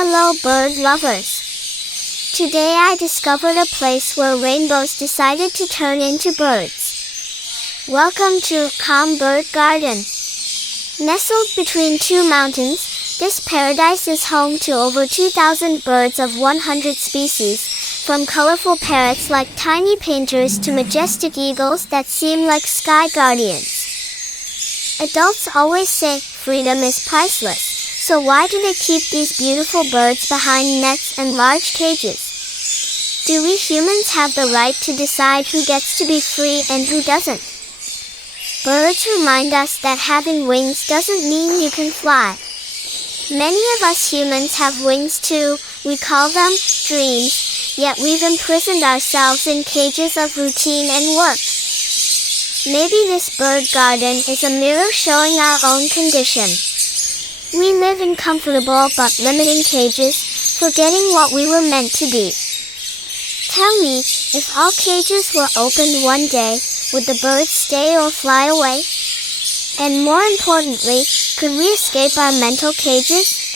Hello bird lovers! Today I discovered a place where rainbows decided to turn into birds. Welcome to Qom Bird Garden. Nestled between two mountains, this paradise is home to over 2,000 birds of 100 species, from colorful parrots like tiny painters to majestic eagles that seem like sky guardians. Adults always say, freedom is priceless. So why do they keep these beautiful birds behind nets and large cages? Do we humans have the right to decide who gets to be free and who doesn't? Birds remind us that having wings doesn't mean you can fly. Many of us humans have wings too, we call them dreams, yet we've imprisoned ourselves in cages of routine and work. Maybe this bird garden is a mirror showing our own condition. We live in comfortable but limiting cages, forgetting what we were meant to be. Tell me, if all cages were opened one day, would the birds stay or fly away? And more importantly, could we escape our mental cages?